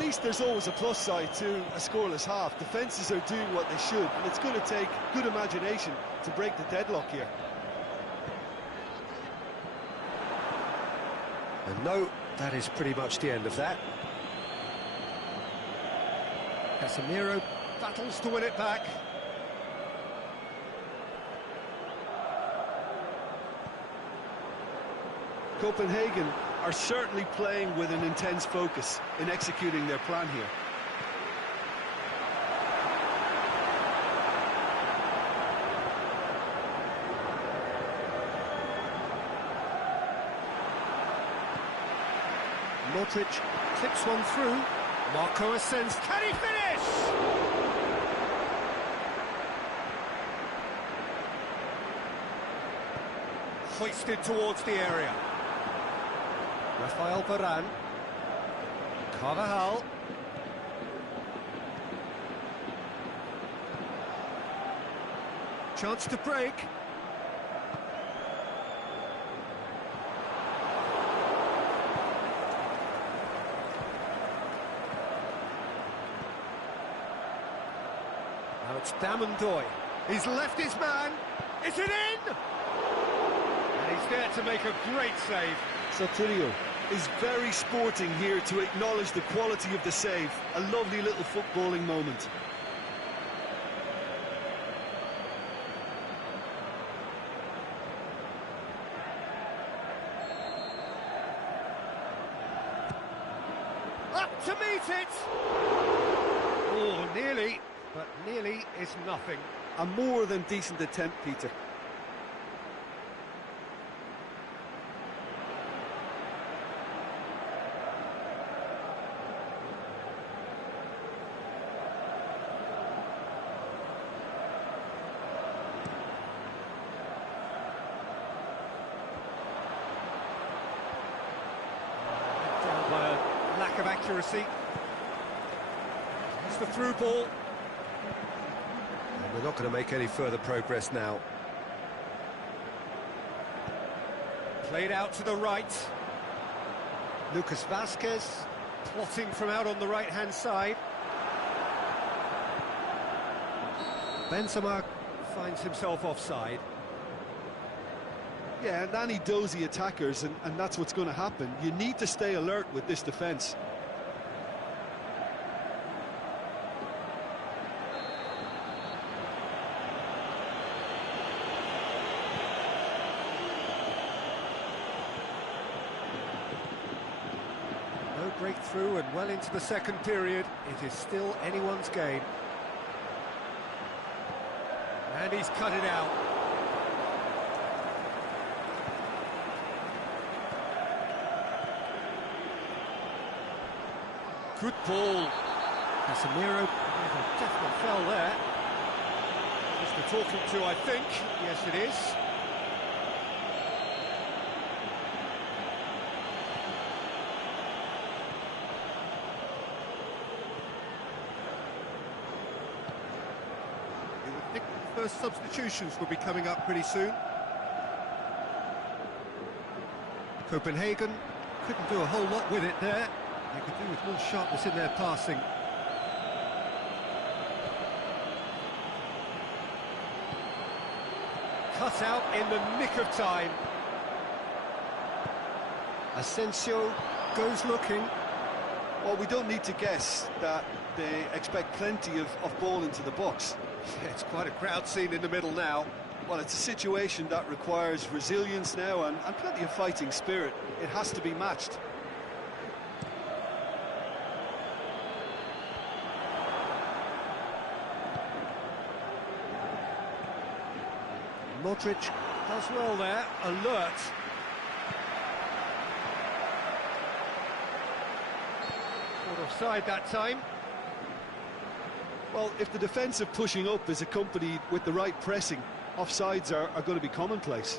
least there's always a plus side to a scoreless half. Defences are doing what they should, and it's going to take good imagination to break the deadlock here. And no, that is pretty much the end of that. Casemiro battles to win it back. Copenhagen are certainly playing with an intense focus in executing their plan here. Modric clips one through. Marco ascends. Can he finish? Hoisted towards the area. Rafael Varane. Carvajal. Chance to break. Now it's Damondoy. He's left his man. Is it in? And he's there to make a great save. Sotilio is very sporting here to acknowledge the quality of the save. A lovely little footballing moment. Up to meet it! Oh, nearly, but nearly is nothing. A more than decent attempt, Peter. Down by a lack of accuracy. It's the through ball. And we're not going to make any further progress now. Played out to the right. Lucas Vazquez plotting from out on the right-hand side. Benzema finds himself offside. Yeah, and any dozy attackers, and that's what's going to happen. You need to stay alert with this defence. No breakthrough and well into the second period. It is still anyone's game. And he's cut it out. Good ball. Casemiro, a definite foul there. Just the talking to, I think. Yes, it is. You would think the first substitutions will be coming up pretty soon. Copenhagen couldn't do a whole lot with it there. They could do with more sharpness in their passing. Cut out in the nick of time. Asensio goes looking. Well, we don't need to guess that they expect plenty of ball into the box. Yeah, it's quite a crowd scene in the middle now. Well, it's a situation that requires resilience now and plenty of fighting spirit. It has to be matched. Modric does well there, alert. Caught offside that time. Well, if the defensive pushing up is accompanied with the right pressing, offsides are going to be commonplace.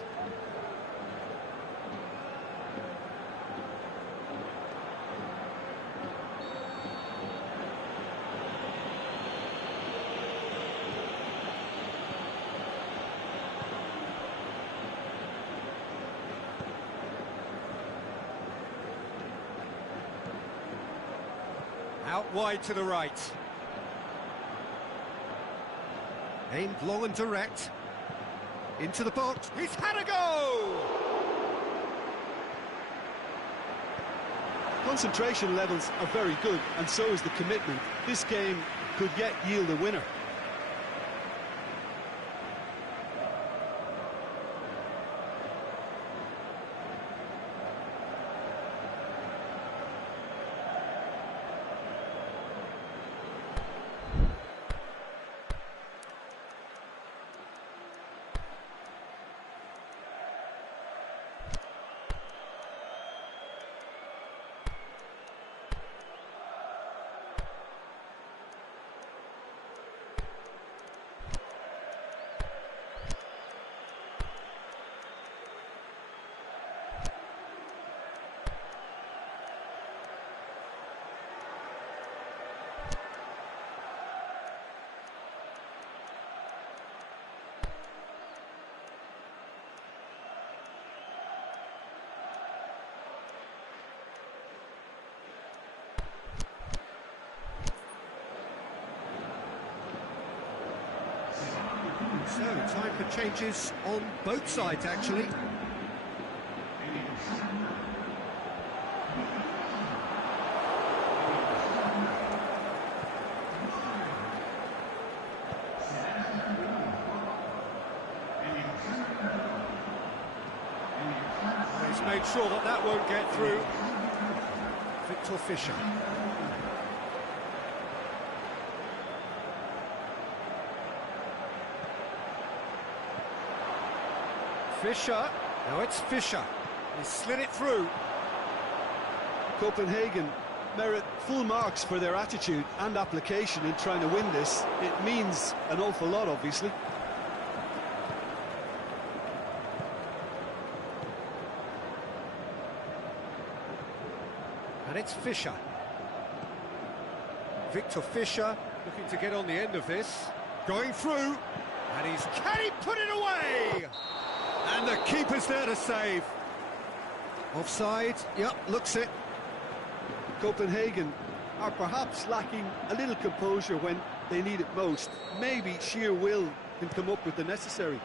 Out wide to the right. Aimed long and direct. Into the box. He's had a go! Concentration levels are very good, and so is the commitment. This game could yet yield a winner. So, time for changes on both sides, actually. He's made sure that that won't get through. Victor Fischer. Fischer, now it's Fischer, he slid it through. Copenhagen merit full marks for their attitude and application in trying to win this. It means an awful lot, obviously. And it's Fischer. Victor Fischer looking to get on the end of this. Going through, and can he put it away? And the keeper's there to save. Offside, yep, looks it. Copenhagen are perhaps lacking a little composure when they need it most. Maybe sheer will can come up with the necessary.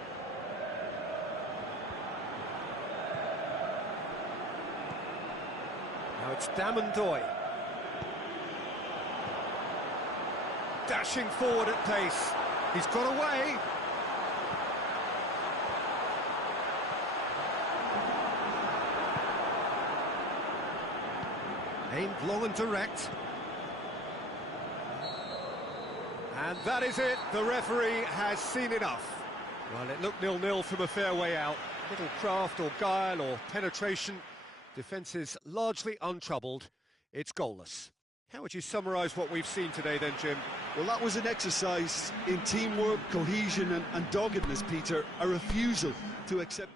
Now it's Damandoy. Dashing forward at pace. He's got away. Aimed long and direct. And that is it. The referee has seen enough. Well, it looked 0-0 from a fair way out. Little craft or guile or penetration. Defence is largely untroubled. It's goalless. How would you summarise what we've seen today then, Jim? Well, that was an exercise in teamwork, cohesion and doggedness, Peter. A refusal to accept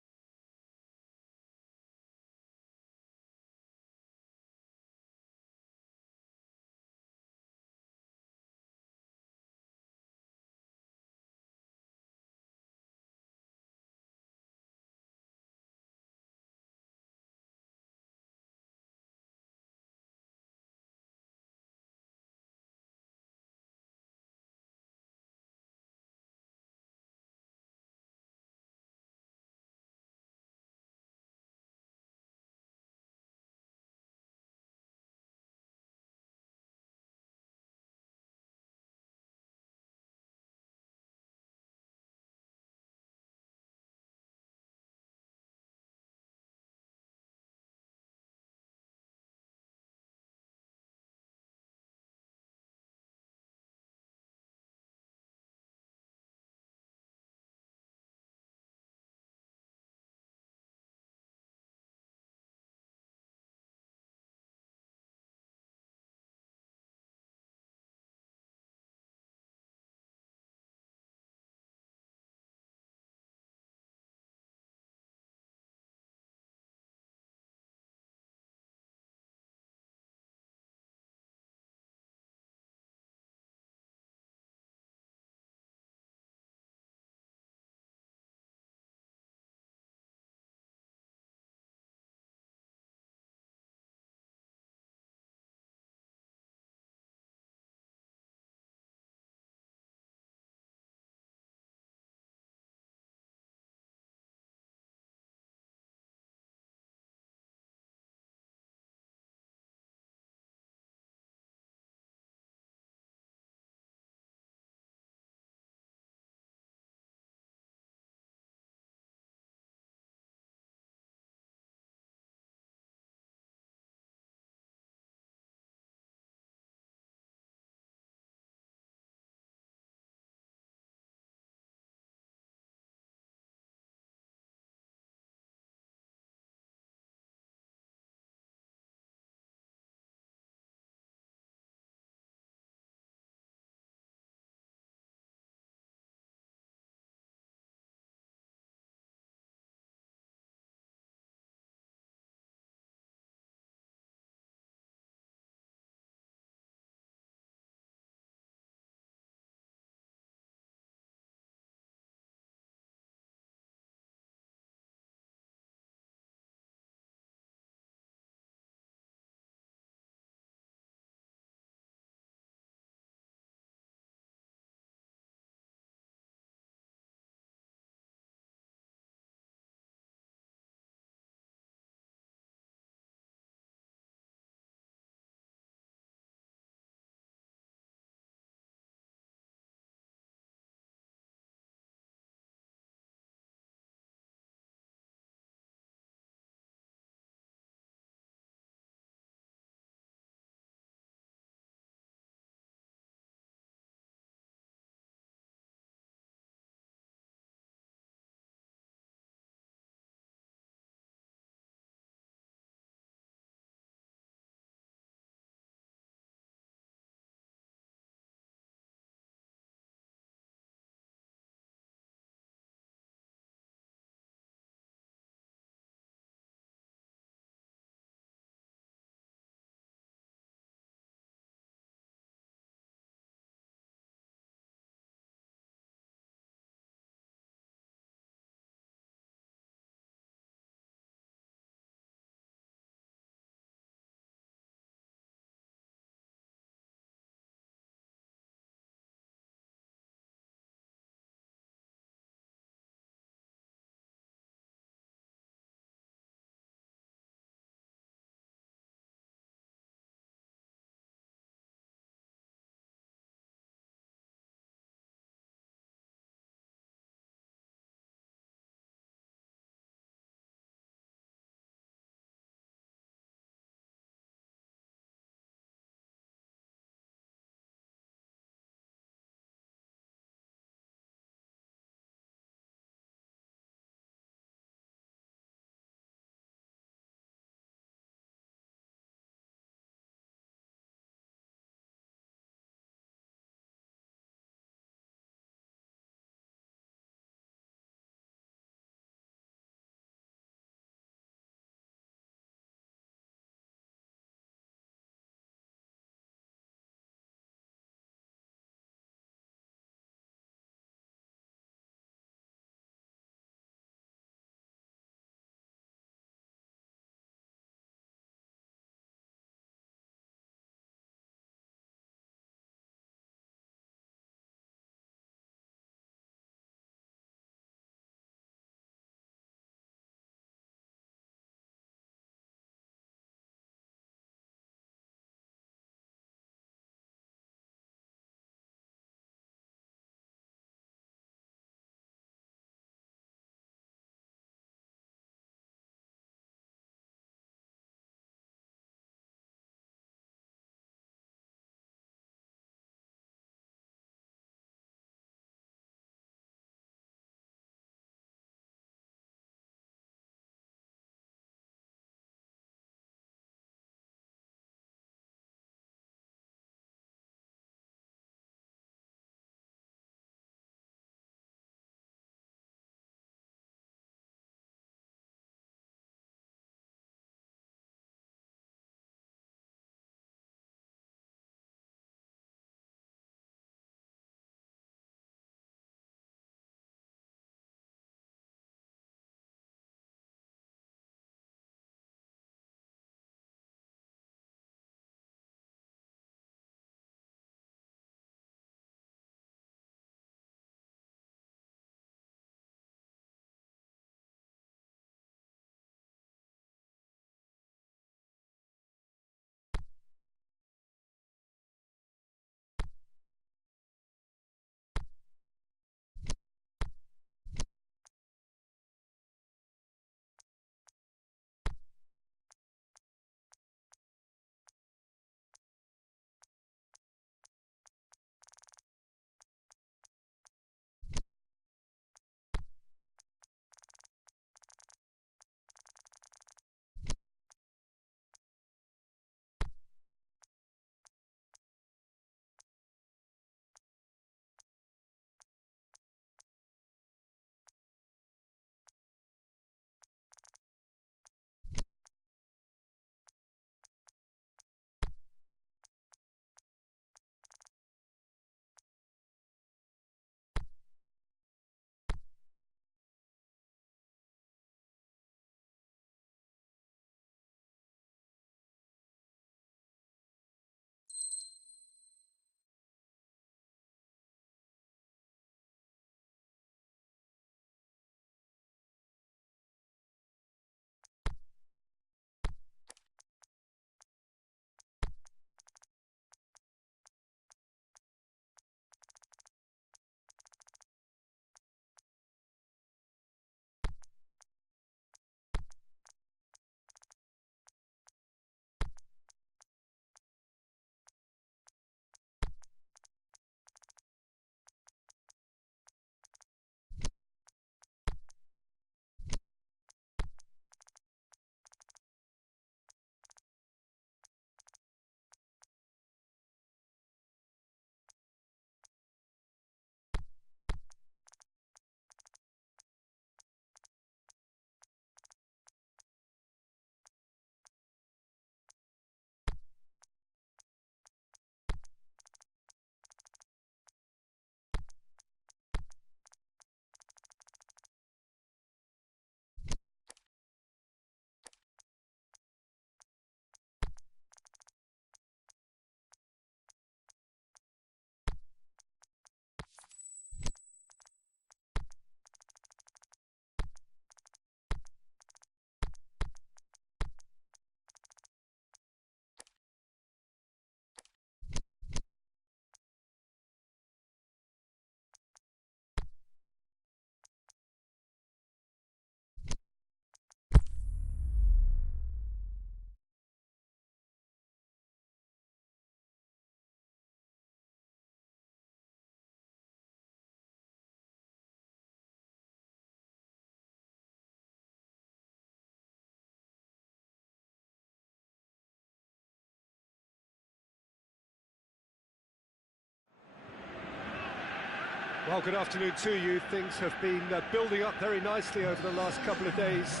Well, good afternoon to you. Things have been building up very nicely over the last couple of days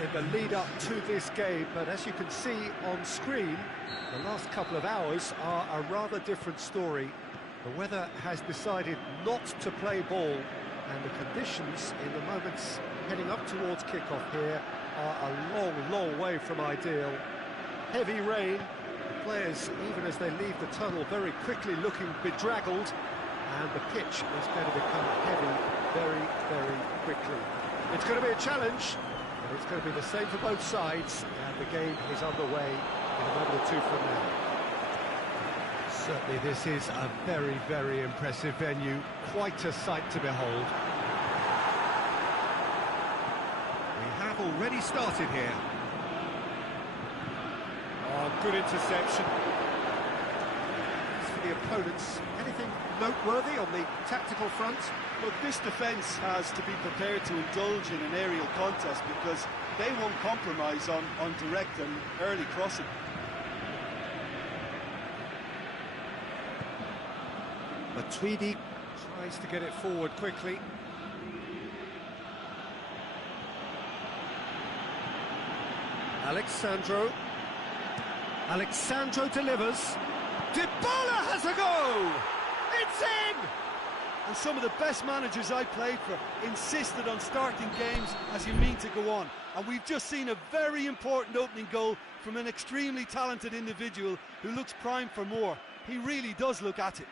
in the lead-up to this game, but as you can see on screen, the last couple of hours are a rather different story. The weather has decided not to play ball, and the conditions in the moments heading up towards kick-off here are a long, long way from ideal. Heavy rain, the players, even as they leave the tunnel, very quickly looking bedraggled, and the pitch is going to become heavy very, very quickly. It's going to be a challenge, and it's going to be the same for both sides, and the game is underway in a moment or two from now. Certainly this is a very, very impressive venue, quite a sight to behold. We have already started here. Oh, good interception. For the opponents, anything noteworthy on the tactical front? Look, this defence has to be prepared to indulge in an aerial contest because they won't compromise on direct and early crossing. Matuidi tries to get it forward quickly. Alexandro delivers. Dybala has a go! It's in! And some of the best managers I played for insisted on starting games as you mean to go on. And we've just seen a very important opening goal from an extremely talented individual who looks primed for more. He really does look at it.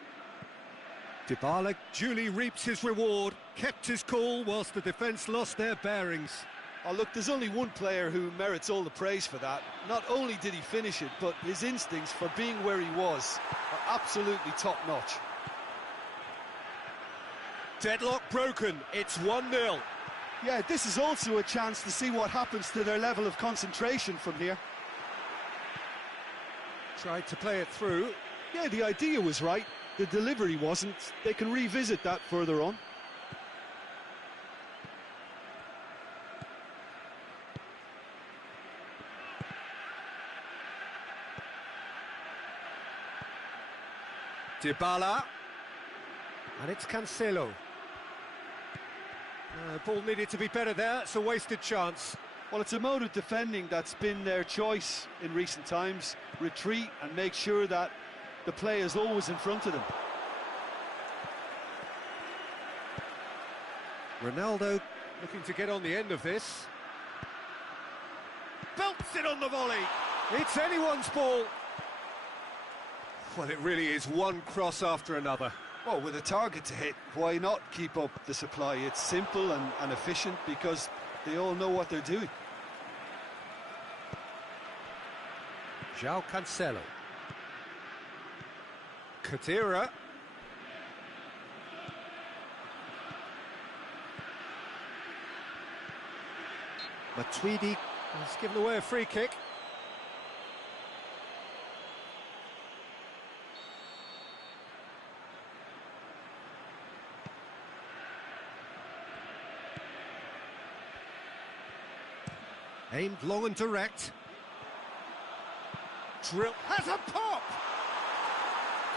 Dybala duly reaps his reward, kept his cool whilst the defence lost their bearings. Oh, look, there's only one player who merits all the praise for that. Not only did he finish it, but his instincts for being where he was are absolutely top-notch. Deadlock broken, it's 1-0. Yeah, this is also a chance to see what happens to their level of concentration from here. Tried to play it through. Yeah, the idea was right. The delivery wasn't. They can revisit that further on. Dybala. And it's Cancelo. Ball needed to be better there, it's a wasted chance. Well, it's a mode of defending that's been their choice in recent times. Retreat and make sure that the play is always in front of them. Ronaldo looking to get on the end of this. Belts it on the volley. It's anyone's ball. Well, it really is one cross after another. Well, with a target to hit, why not keep up the supply? It's simple and efficient because they all know what they're doing. João Cancelo. Khedira. Matuidi has given away a free kick. Aimed long and direct. Drill has a pop!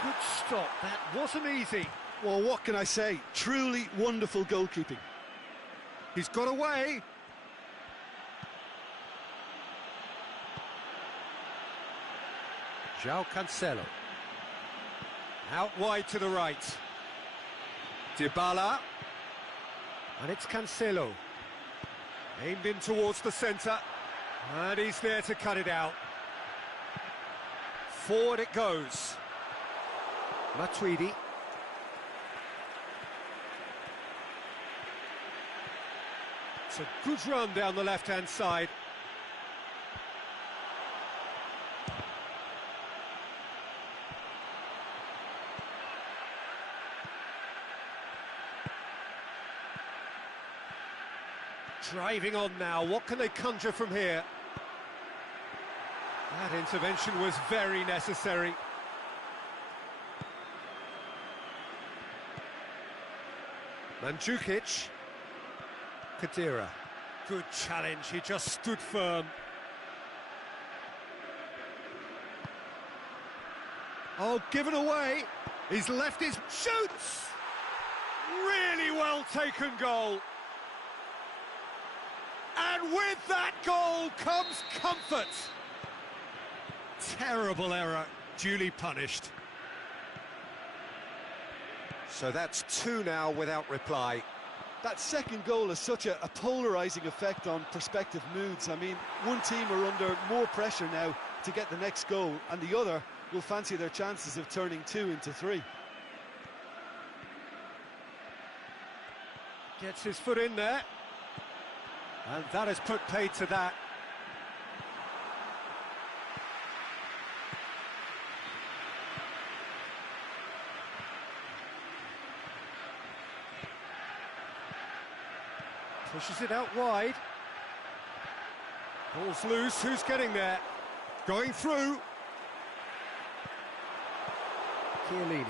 Good stop, that wasn't easy. Well, what can I say? Truly wonderful goalkeeping. He's got away. João Cancelo. Out wide to the right. Dybala. And it's Cancelo. Aimed in towards the centre. And he's there to cut it out. Forward it goes. Matuidi. It's a good run down the left-hand side. Driving on now, what can they conjure from here? That intervention was very necessary. Mandzukic. Khedira. Good challenge, he just stood firm. Oh, given away. He's left his... Shoots! Really well-taken goal. And with that goal comes comfort. Terrible error, duly punished. So that's two now without reply. That second goal has such a polarising effect on prospective moods. I mean, one team are under more pressure now to get the next goal, and the other will fancy their chances of turning 2 into 3. Gets his foot in there. And that has put paid to that. Pushes it out wide. Ball's loose, who's getting there? Going through. Chiellini.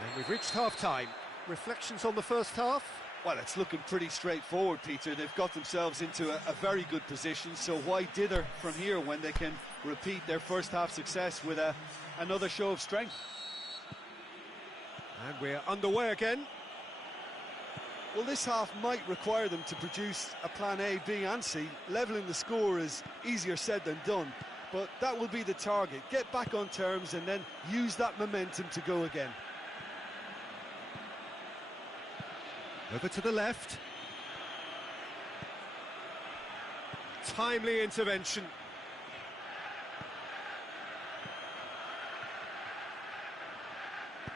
And we've reached half-time. Reflections on the first half? Well, it's looking pretty straightforward, Peter. They've got themselves into a very good position, so why dither from here when they can repeat their first half success with another show of strength? And we're underway again. Well, this half might require them to produce a plan A, B and C. Levelling the score is easier said than done, but that will be the target. Get back on terms and then use that momentum to go again. Over to the left. Timely intervention.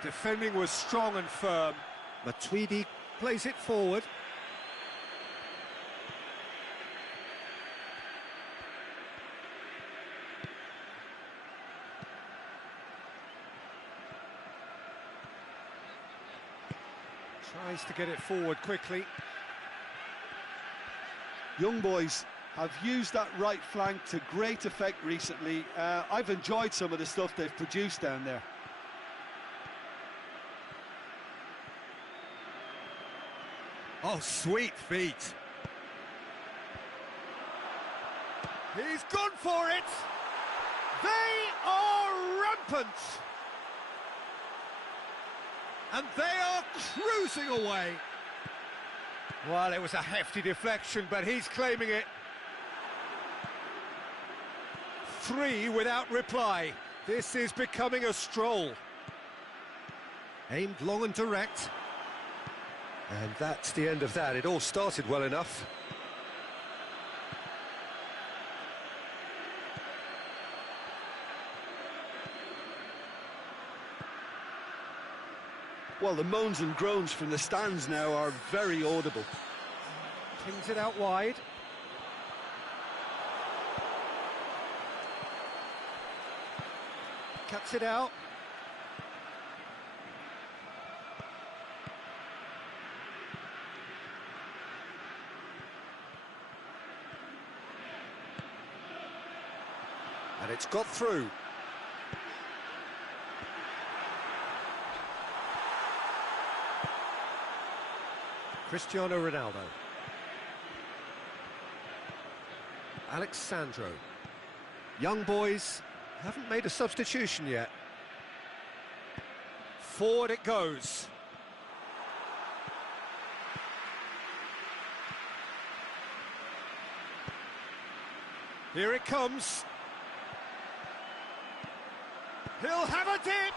Defending was strong and firm. Matuidi plays it forward. Tries to get it forward quickly. Young boys have used that right flank to great effect recently. I've enjoyed some of the stuff they've produced down there. Oh, sweet feet. He's gone for it. They are rampant. And they are cruising away. Well, it was a hefty deflection, but he's claiming it. 3 without reply. This is becoming a stroll. Aimed long and direct. And that's the end of that. It all started well enough. Well, the moans and groans from the stands now are very audible. Pings it out wide. Cuts it out. And it's got through. Cristiano Ronaldo. Alexandro. Young boys haven't made a substitution yet. Forward it goes. Here it comes. He'll have a dip!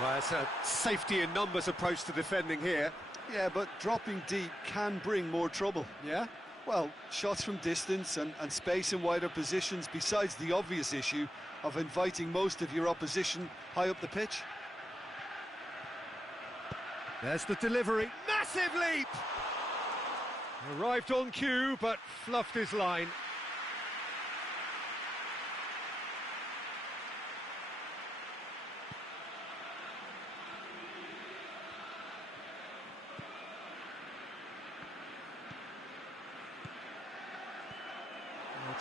Well, it's a safety in numbers approach to defending here. Yeah, but dropping deep can bring more trouble. Yeah? Well, shots from distance and space in wider positions, besides the obvious issue of inviting most of your opposition high up the pitch. There's the delivery. Massive leap! Arrived on cue, but fluffed his line.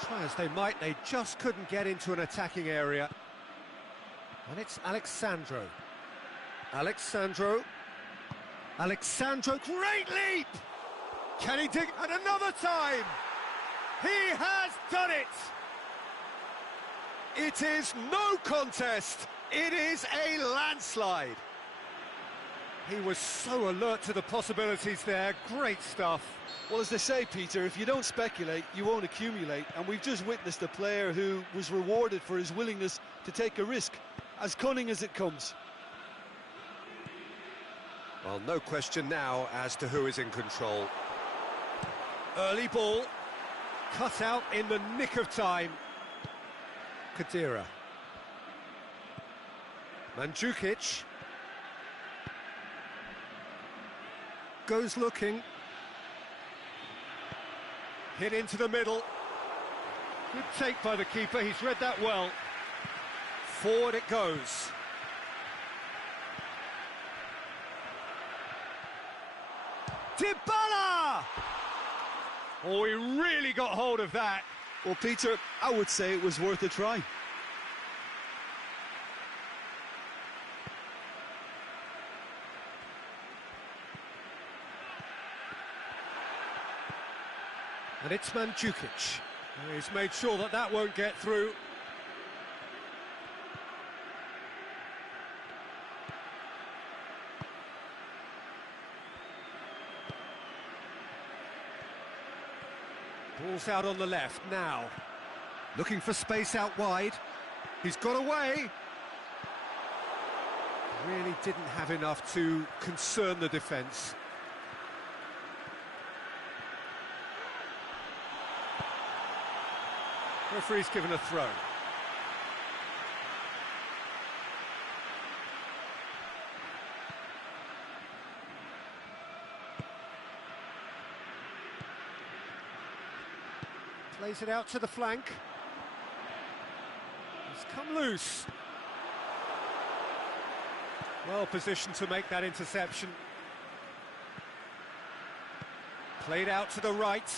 Try as they might, they just couldn't get into an attacking area. And it's Alexandro. Alexandro. Alexandro, great leap! Can he dig? And another time! He has done it! It is no contest. It is a landslide. He was so alert to the possibilities there. Great stuff. Well, as they say, Peter, if you don't speculate, you won't accumulate. And we've just witnessed a player who was rewarded for his willingness to take a risk, as cunning as it comes. Well, no question now as to who is in control. Early ball. Cut out in the nick of time. Kadira. Mandzukic. Goes looking. Hit into the middle. Good take by the keeper, he's read that well. Forward it goes. Dybala! Oh, he really got hold of that. Well, Peter, I would say it was worth a try. And it's Mandzukic. He's made sure that that won't get through. Ball's out on the left now. Looking for space out wide. He's got away. Really didn't have enough to concern the defence. Referee's given a throw. Plays it out to the flank. It's come loose. Well positioned to make that interception. Played out to the right.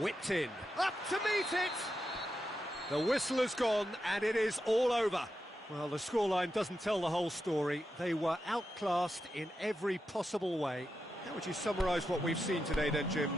Whipped in. Up to meet it! The whistle has gone and it is all over. Well, the scoreline doesn't tell the whole story. They were outclassed in every possible way. How would you summarise what we've seen today then, Jim?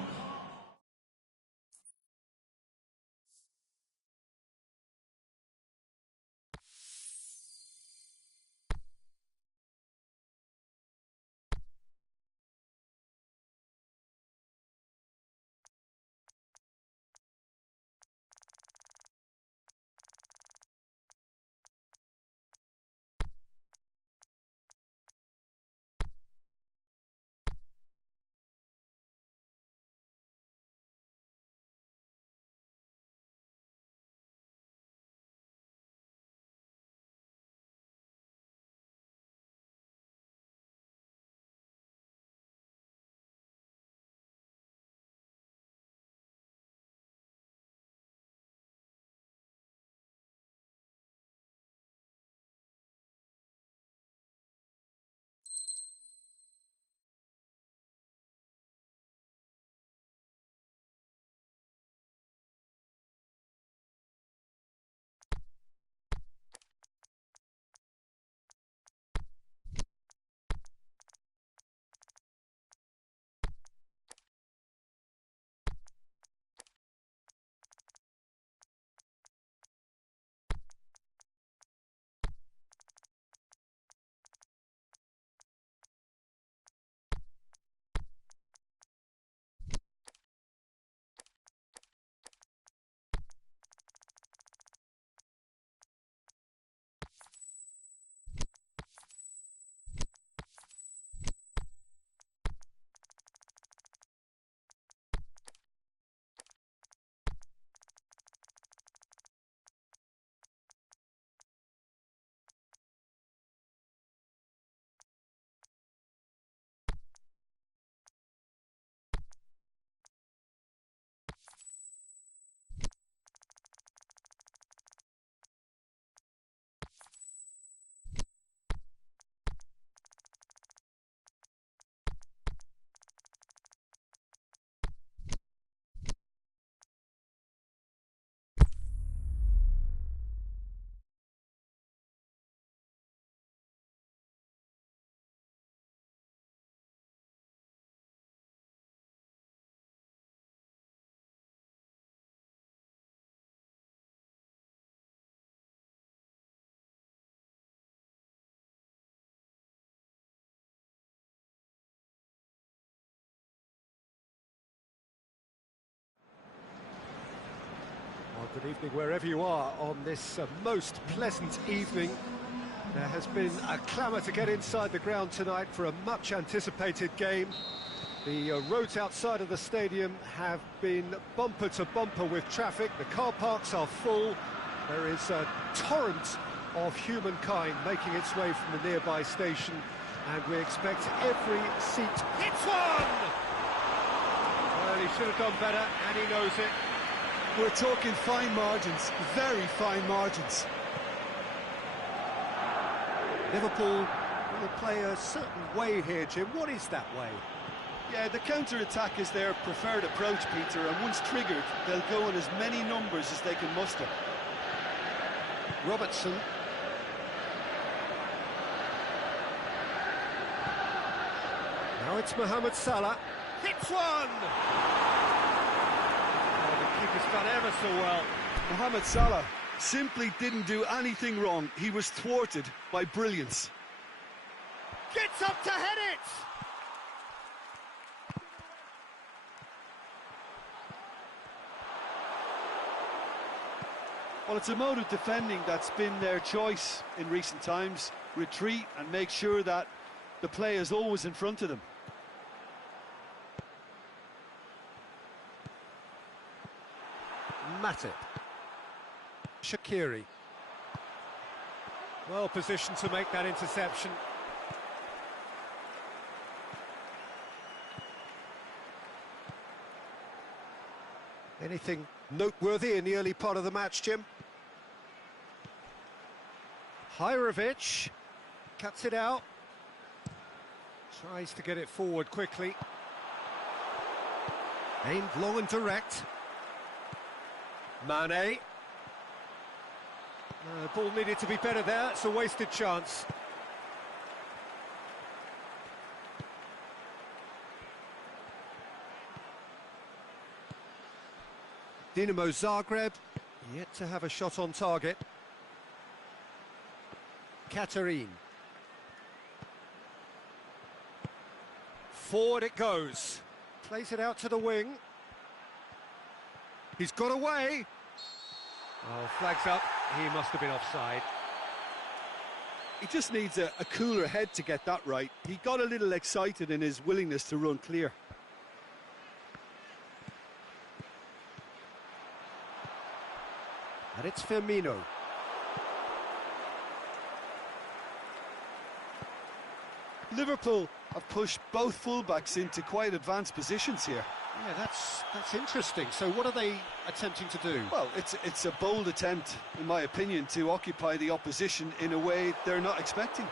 Good evening wherever you are on this most pleasant evening. There has been a clamour to get inside the ground tonight for a much anticipated game. The roads outside of the stadium have been bumper to bumper with traffic. The car parks are full. There is a torrent of humankind making its way from the nearby station, and we expect every seat. Hits one! Well, he should have done better, and he knows it. We're talking fine margins, very fine margins. Liverpool will play a certain way here, Jim. What is that way? Yeah, the counter-attack is their preferred approach, Peter, and once triggered, they'll go in as many numbers as they can muster. Robertson. Now it's Mohamed Salah. Hits one! Oh, the keeper's done ever so well. Mohamed Salah simply didn't do anything wrong. He was thwarted by brilliance. Gets up to head it! Well, it's a mode of defending that's been their choice in recent times. Retreat and make sure that the play is always in front of them. Matip. Shaqiri. Well positioned to make that interception. Anything noteworthy in the early part of the match, Jim? Hirovic cuts it out. Tries to get it forward quickly. Aimed long and direct. Mane. The ball needed to be better there. It's a wasted chance. Dinamo Zagreb yet to have a shot on target. Katarine. Forward it goes. Plays it out to the wing. He's got away. Oh, flags up. He must have been offside. He just needs a cooler head to get that right. He got a little excited in his willingness to run clear. And it's Firmino. Liverpool have pushed both fullbacks into quite advanced positions here. Yeah, that's interesting. So what are they attempting to do? Well, it's a bold attempt, in my opinion, to occupy the opposition in a way they're not expecting.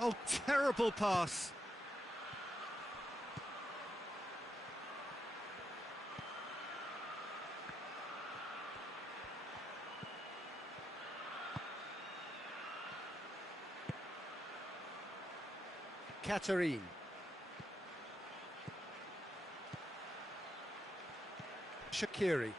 Oh, terrible pass. Katarine. Shaqiri.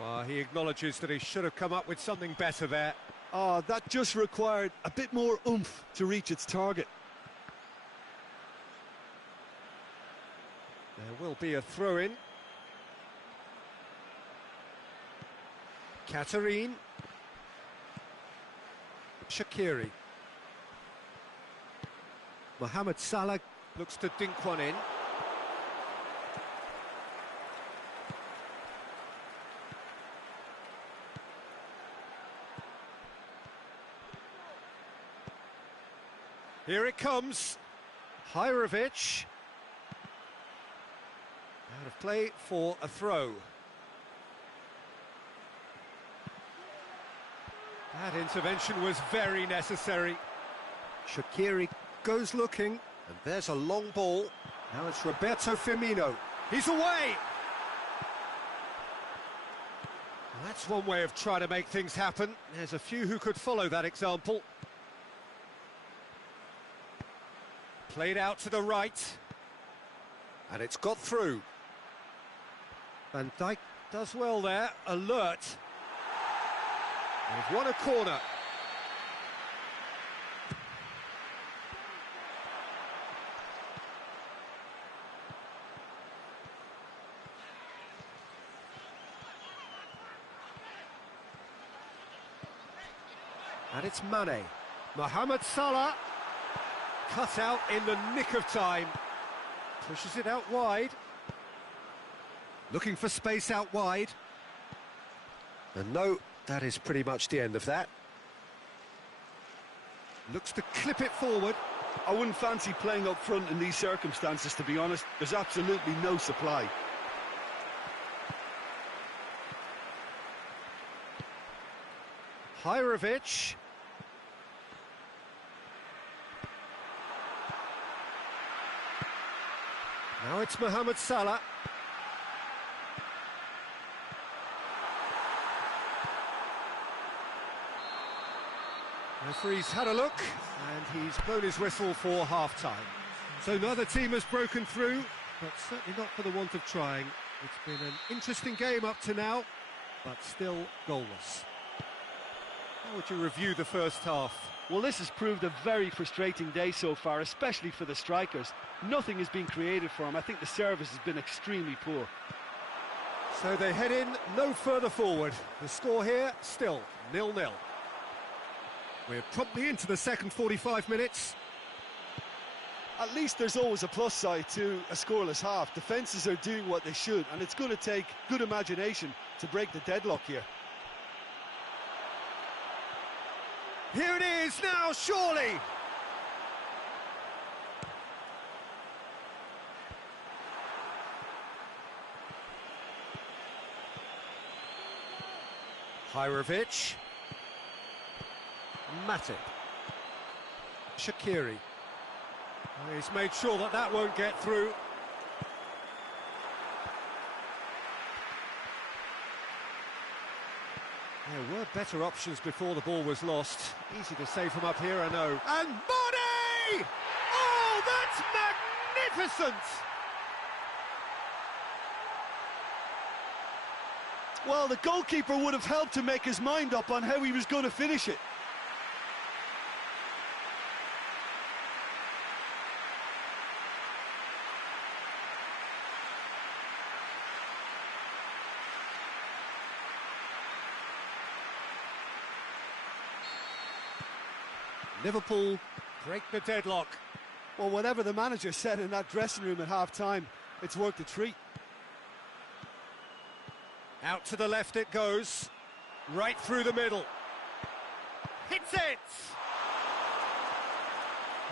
Well, he acknowledges that he should have come up with something better there. Oh, that just required a bit more oomph to reach its target. There will be a throw-in. Katarine. Shaqiri. Mohamed Salah looks to dink one in. Here it comes. Hirovic. Out of play for a throw. That intervention was very necessary. Shaqiri goes looking, and there's a long ball. Now it's Roberto Firmino. He's away! Well, that's one way of trying to make things happen. There's a few who could follow that example. Played out to the right. And it's got through. Van Dijk does well there, alert. They've won a corner. And it's Mane. Mohamed Salah. Cut out in the nick of time. Pushes it out wide. Looking for space out wide. And no, that is pretty much the end of that. Looks to clip it forward. I wouldn't fancy playing up front in these circumstances, to be honest. There's absolutely no supply. Hirovic. Now it's Mohamed Salah. Referee's had a look, and he's blown his whistle for half-time. So neither team has broken through, but certainly not for the want of trying. It's been an interesting game up to now, but still goalless. How would you review the first half? Well, this has proved a very frustrating day so far, especially for the strikers. Nothing has been created for them. I think the service has been extremely poor. So they head in no further forward. The score here, still 0-0. We're promptly into the second 45 minutes. At least there's always a plus side to a scoreless half. Defences are doing what they should, and it's going to take good imagination to break the deadlock here. Here it is now, surely! Hirovic. Matip. Shaqiri. He's made sure that that won't get through. There were better options before the ball was lost. Easy to say from up here, I know. And Mane! Oh, that's magnificent! Well, the goalkeeper would have helped to make his mind up on how he was going to finish it. Liverpool break the deadlock. Well, whatever the manager said in that dressing room at half-time, it's worked a treat. Out to the left it goes, right through the middle. Hits it!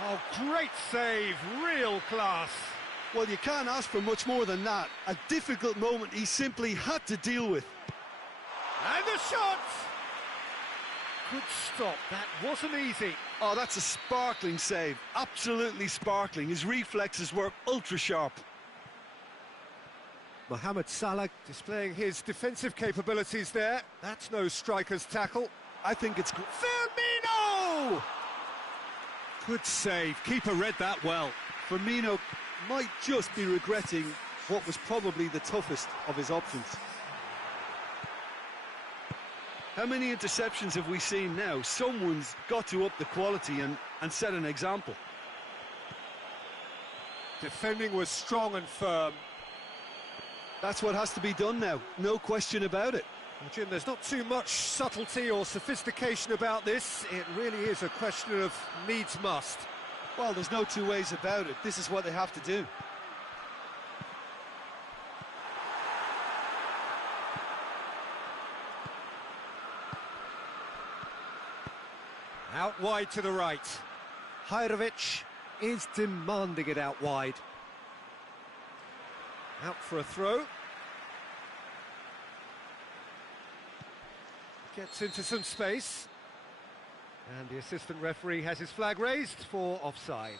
Oh, great save, real class. Well, you can't ask for much more than that. A difficult moment he simply had to deal with. And the shot! Good stop, that wasn't easy. Oh, that's a sparkling save, absolutely sparkling. His reflexes were ultra-sharp. Mohamed Salah displaying his defensive capabilities there. That's no striker's tackle. I think it's... Firmino! Good save, keeper read that well. Firmino might just be regretting what was probably the toughest of his options. How many interceptions have we seen now? Someone's got to up the quality and set an example. Defending was strong and firm. That's what has to be done now, no question about it. Well, Jim, there's not too much subtlety or sophistication about this. It really is a question of needs must. Well, there's no two ways about it. This is what they have to do. Out wide to the right. Hirovic is demanding it out wide. Out for a throw. Gets into some space. And the assistant referee has his flag raised for offside.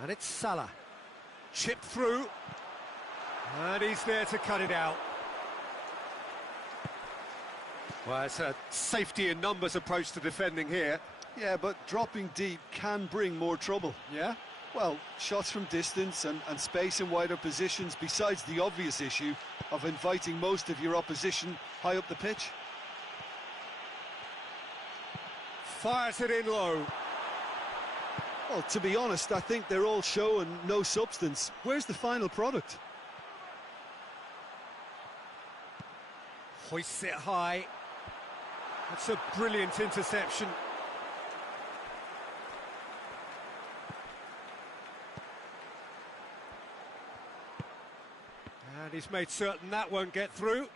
And it's Salah. Chip through. And he's there to cut it out. Well, it's a safety in numbers approach to defending here. Yeah, but dropping deep can bring more trouble. Yeah? Well, shots from distance and space in wider positions, besides the obvious issue of inviting most of your opposition high up the pitch. Fires it in low. Well, to be honest, I think they're all show and no substance. Where's the final product? Hoists it high. That's a brilliant interception. And he's made certain that won't get through.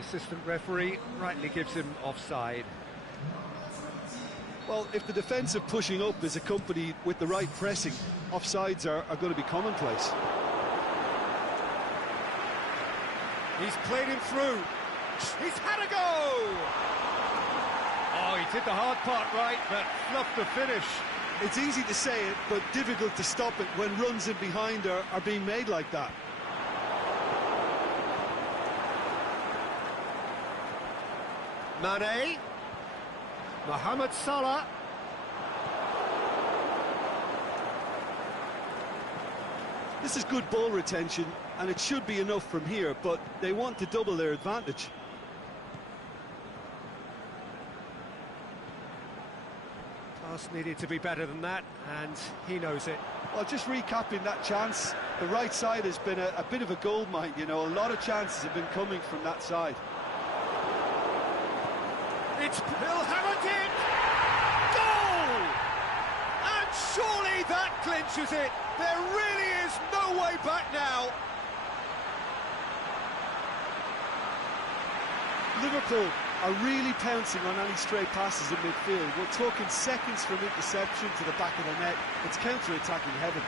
Assistant referee rightly gives him offside. Well, if the defensive pushing up is accompanied with the right pressing, offsides are going to be commonplace. He's played him through. He's had a go! Oh, he did the hard part right, but fluffed the finish. It's easy to say it, but difficult to stop it when runs in behind are being made like that. Mane, Mohamed Salah. This is good ball retention, and it should be enough from here, but they want to double their advantage. Pass needed to be better than that, and he knows it. Well, just recapping that chance, the right side has been a bit of a goldmine, you know, a lot of chances have been coming from that side. It's He'll hammer it! Goal! And surely that clinches it. There really is no way back now. Liverpool are really pouncing on any stray passes in midfield. We're talking seconds from interception to the back of the net. It's counter-attacking heaven.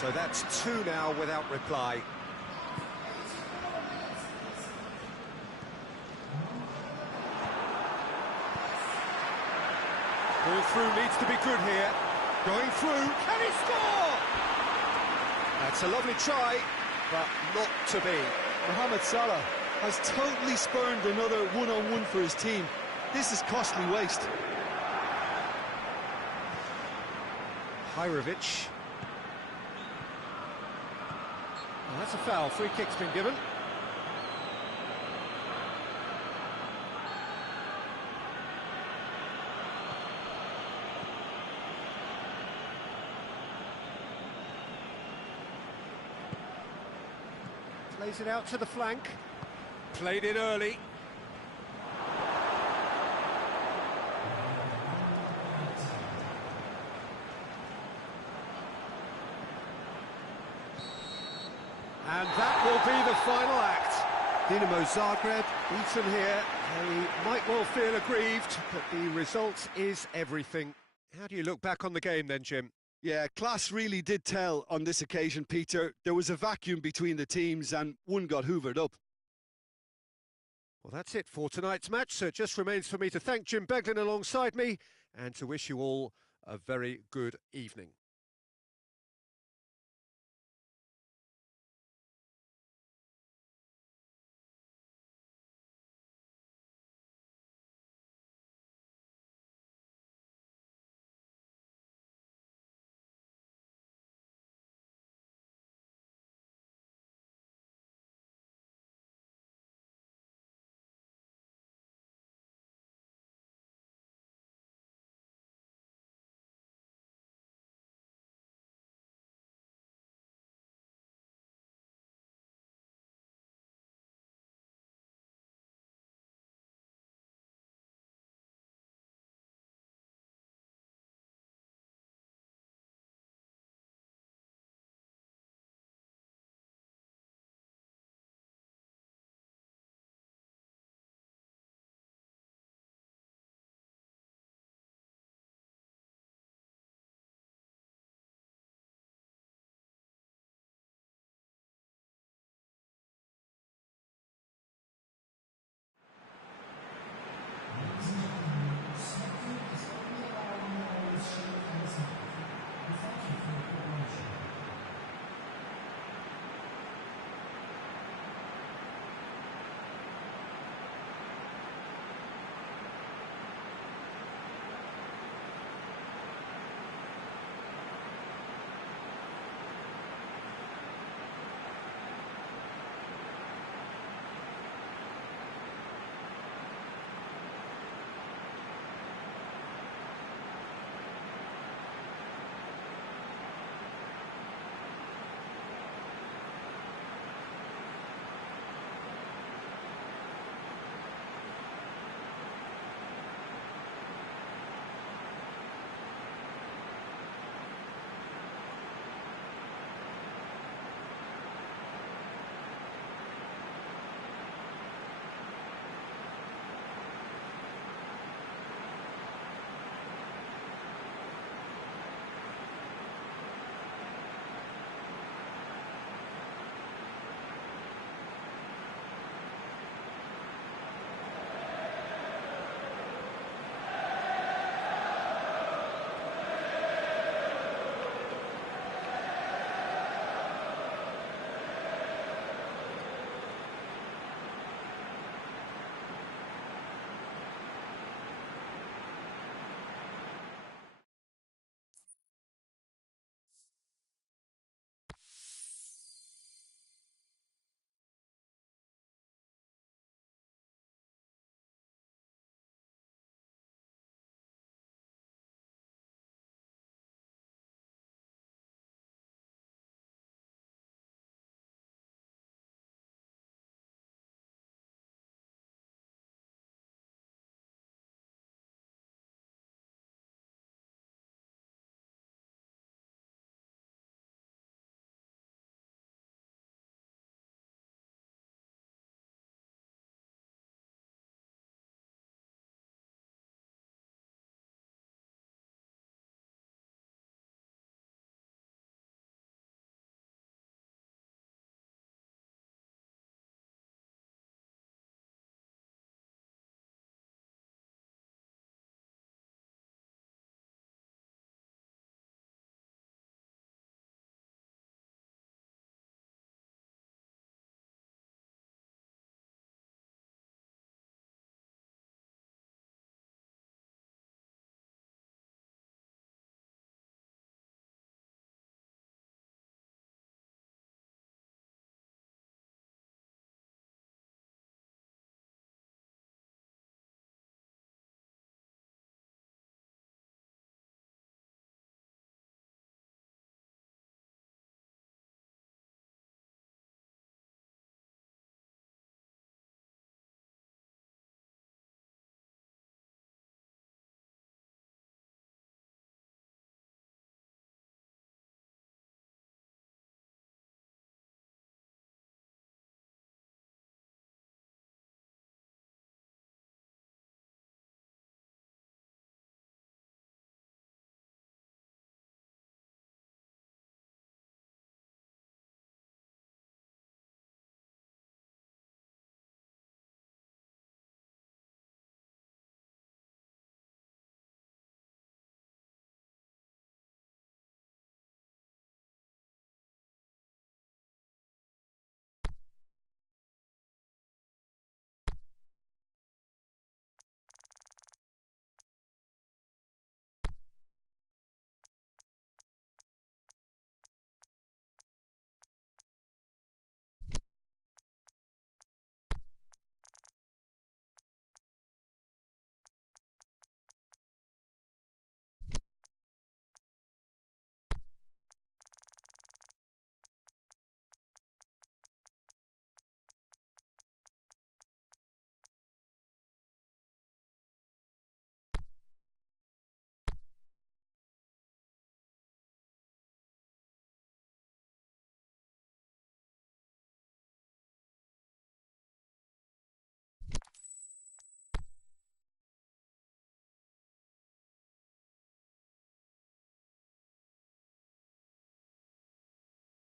So that's two now without reply. Ball through needs to be good here. Going through, can he score? That's a lovely try, but not to be. Mohamed Salah has totally spurned another one-on-one for his team. This is costly waste. Hirovic. Oh, that's a foul. Free kick's been given. Plays it out to the flank. Played it early. And that will be the final act. Dinamo Zagreb beaten here. They might well feel aggrieved, but the result is everything. How do you look back on the game then, Jim? Yeah, class really did tell on this occasion, Peter. There was a vacuum between the teams and one got hoovered up. Well, that's it for tonight's match, so it just remains for me to thank Jim Beglin alongside me and to wish you all a very good evening.